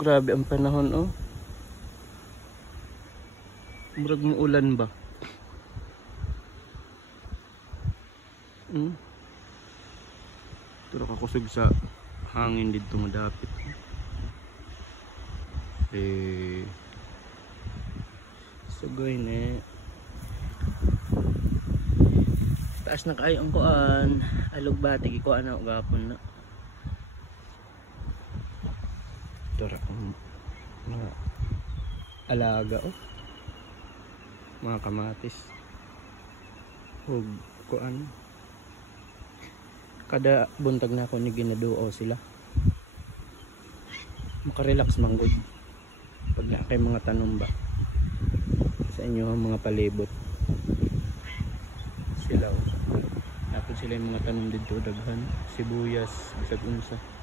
Grabe ang panahon oh. Murag mo ulan ba? Pero kakusog sa hangin dito madapit. Sugoy ne. Taas na kayo ang kuan. Alugbati gikuan na gapon na. Tura mga alaga oh. Mga kamatis. Hug kuan. Kada buntag na ako ni ginaduo sila. Makarelax manggod. Pag na kay mga tanom ba sa inyo ang mga palibot. Sila oh. Dapat sila yung mga tanom dito daghan. Sibuyas, bisag unsa.